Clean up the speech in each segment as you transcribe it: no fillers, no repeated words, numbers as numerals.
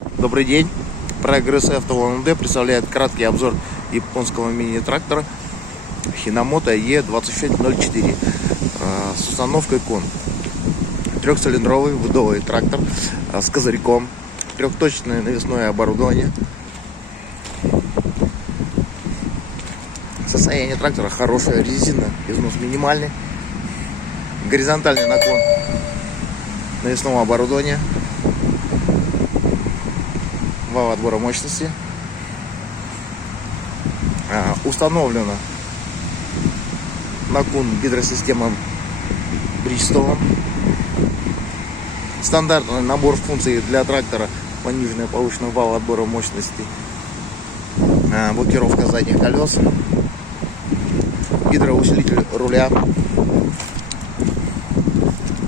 Добрый день. Прогресс Авто ЛНД представляет краткий обзор японского мини-трактора Hinomoto E2604 с установкой Кон. Трехцилиндровый выдовый трактор с козырьком, трехточное навесное оборудование. Состояние трактора хорошее, резина, износ минимальный, горизонтальный наклон навесного оборудования, вал отбора мощности. Установлена на Кун гидросистема Bridgestone. Стандартный набор функций для трактора: пониженный и повышенный вал отбора мощности, блокировка задних колес, гидроусилитель руля,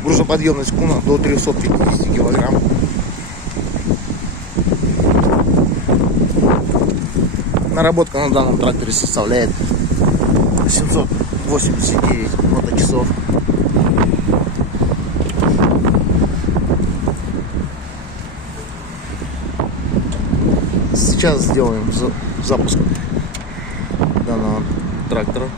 грузоподъемность Куна до 350 килограмм. Наработка на данном тракторе составляет 789 моточасов. Сейчас сделаем запуск данного трактора.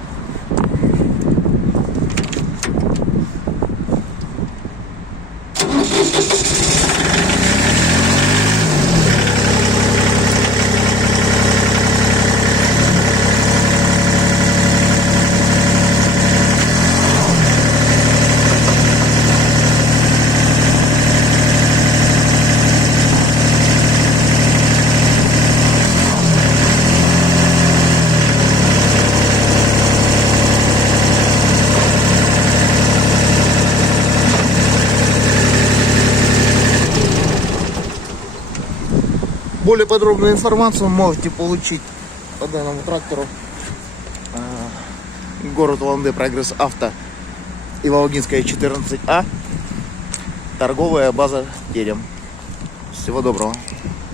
Более подробную информацию можете получить по данному трактору. Город ЛНД, Прогресс Авто, Иволгинская, 14А, торговая база Терем. Всего доброго.